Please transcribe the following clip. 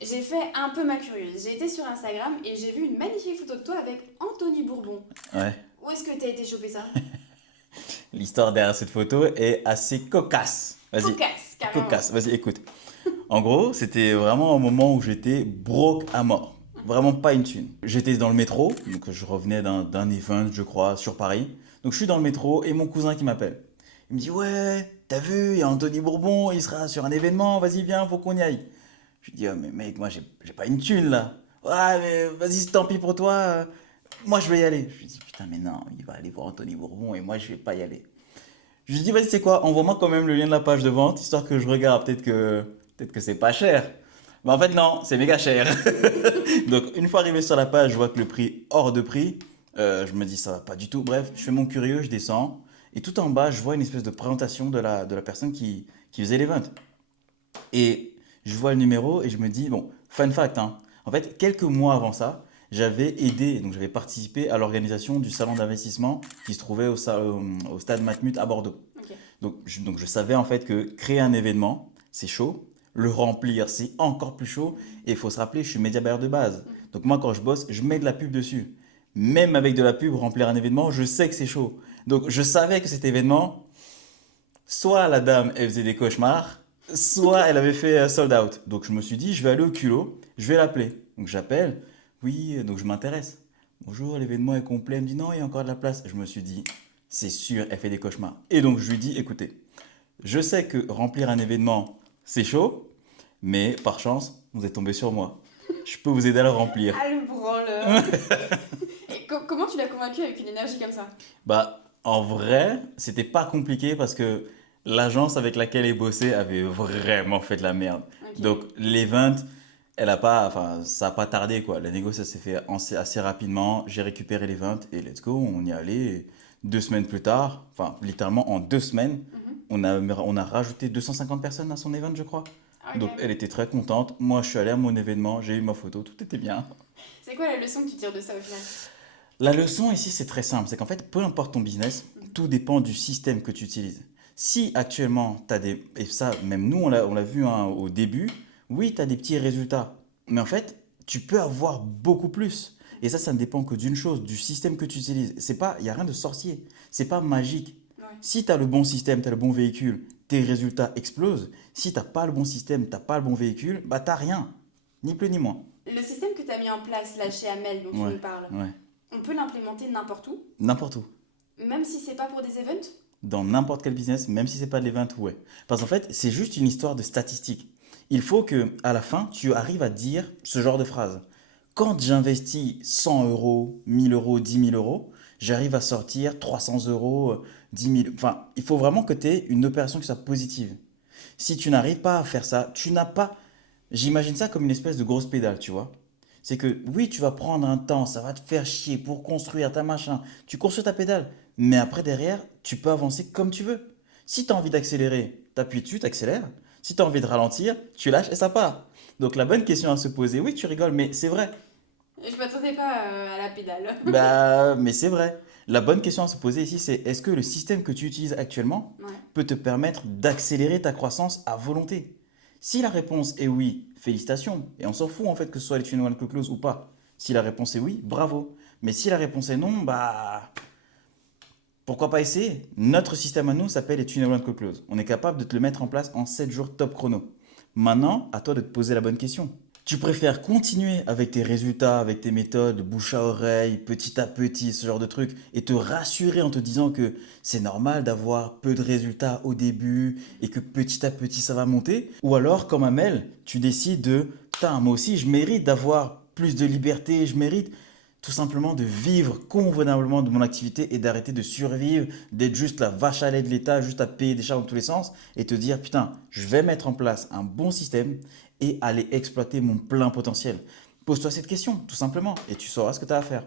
J'ai fait un peu ma curieuse. J'ai été sur Instagram et j'ai vu une magnifique photo de toi avec Anthony Bourbon. Ouais. Où est-ce que t'as été choper ça? L'histoire derrière cette photo est assez cocasse. Vas-y, Cocasse, carrément. cocasse. Vas-y, écoute. En gros, c'était vraiment un moment où j'étais broke à mort. Vraiment pas une thune. J'étais dans le métro, donc je revenais d'un event, je crois, sur Paris. Donc je suis dans le métro et mon cousin qui m'appelle. Il me dit, ouais, t'as vu, il y a Anthony Bourbon, il sera sur un événement, vas-y, viens, faut qu'on y aille. Je lui dis, oh, mais mec, moi j'ai pas une thune là. Ouais, mais vas-y, tant pis pour toi, moi je vais y aller. Je lui dis, putain, mais non, il va aller voir Anthony Bourbon et moi je vais pas y aller. Je lui dis, vas-y, c'est quoi, envoie-moi quand même le lien de la page de vente, histoire que je regarde, peut-être que c'est pas cher. Mais en fait, non, c'est méga cher. Donc, une fois arrivé sur la page, je vois que le prix hors de prix. Je me dis, ça va pas du tout. Bref, je fais mon curieux, je descends. Et tout en bas, je vois une espèce de présentation de la personne qui faisait les ventes. Et je vois le numéro et je me dis, bon, fun fact, hein. En fait, quelques mois avant ça, j'avais aidé, donc j'avais participé à l'organisation du salon d'investissement qui se trouvait au stade Matmut à Bordeaux. Ok. Donc je savais en fait que créer un événement, c'est chaud. Le remplir, c'est encore plus chaud. Et il faut se rappeler, je suis média buyer de base. Mhm. Donc moi, quand je bosse, je mets de la pub dessus. Même avec de la pub, remplir un événement, je sais que c'est chaud. Donc je savais que cet événement, soit la dame, elle faisait des cauchemars, soit elle avait fait sold out. Donc je me suis dit, je vais aller au culot, je vais l'appeler. Donc j'appelle, oui, donc je m'intéresse. Bonjour, l'événement est complet. Elle me dit, non, il y a encore de la place. Je me suis dit, c'est sûr, elle fait des cauchemars. Et donc je lui dis, écoutez, je sais que remplir un événement, c'est chaud, mais par chance, vous êtes tombé sur moi. Je peux vous aider à le remplir. Ah, le branleur. Et comment tu l'as convaincu avec une énergie comme ça? Bah, en vrai, c'était pas compliqué parce que l'agence avec laquelle elle bossait avait vraiment fait de la merde. Ok. Donc, l'event, elle a pas, enfin, ça a pas tardé quoi. La négociation s'est fait assez rapidement. J'ai récupéré l'event et let's go, on y allait. Et 2 semaines plus tard, enfin, littéralement en 2 semaines, Mhm. on a rajouté 250 personnes à son event, je crois. Ah ouais, Donc, elle carrément. était très contente. Moi, je suis allé à mon événement, j'ai eu ma photo, tout était bien. C'est quoi la leçon que tu tires de ça au final? La leçon ici, c'est très simple. C'est qu'en fait, peu importe ton business, Mhm. tout dépend du système que tu utilises. Si actuellement, tu as des... Et ça, même nous, on l'a vu hein, au début, oui, tu as des petits résultats. Mais en fait, tu peux avoir beaucoup plus. Et ça ne dépend que d'une chose, du système que tu utilises. C'est pas, il n'y a rien de sorcier. C'est pas magique. Ouais. Si tu as le bon système, tu as le bon véhicule, tes résultats explosent. Si tu n'as pas le bon système, tu n'as pas le bon véhicule, bah tu rien. Ni plus ni moins. Le système que tu as mis en place là chez Amel dont tu Ouais, nous parles, ouais. on peut l'implémenter n'importe où, N'importe où. même si c'est pas pour des events? Dans n'importe quel business, même si c'est pas de l'event, ouais. Parce qu'en fait, c'est juste une histoire de statistiques. Il faut que, à la fin, tu arrives à dire ce genre de phrase. Quand j'investis 100 euros, 1000 euros, 10 000 euros, j'arrive à sortir 300 euros, 10 000. Enfin, il faut vraiment que tu aies une opération qui soit positive. Si tu n'arrives pas à faire ça, tu n'as pas. J'imagine ça comme une espèce de grosse pédale, tu vois. C'est que oui, tu vas prendre un temps, ça va te faire chier pour construire ta machin. Tu construis ta pédale, mais après derrière, tu peux avancer comme tu veux. Si tu as envie d'accélérer, t'appuies dessus, t'accélères. Si tu as envie de ralentir, tu lâches et ça part. Donc la bonne question à se poser, oui, tu rigoles, mais c'est vrai. Je m'attendais pas à la pédale. Bah, mais c'est vrai. La bonne question à se poser ici, c'est est-ce que le système que tu utilises actuellement Ouais. peut te permettre d'accélérer ta croissance à volonté? Si la réponse est oui, félicitations. Et on s'en fout en fait que ce soit les Tunnel One Close ou pas. Si la réponse est oui, bravo. Mais si la réponse est non, bah pourquoi pas essayer? Notre système à nous s'appelle les Tunnel One Close. On est capable de te le mettre en place en 7 jours top chrono. Maintenant, à toi de te poser la bonne question. Tu préfères continuer avec tes résultats, avec tes méthodes, bouche à oreille, petit à petit, ce genre de trucs, et te rassurer en te disant que c'est normal d'avoir peu de résultats au début et que petit à petit ça va monter? Ou alors, comme Amel, tu décides de, putain, moi aussi je mérite d'avoir plus de liberté, je mérite tout simplement de vivre convenablement de mon activité et d'arrêter de survivre, d'être juste la vache à lait de l'État, juste à payer des charges dans tous les sens et te dire putain, je vais mettre en place un bon système et aller exploiter mon plein potentiel. Pose-toi cette question, tout simplement, et tu sauras ce que tu as à faire.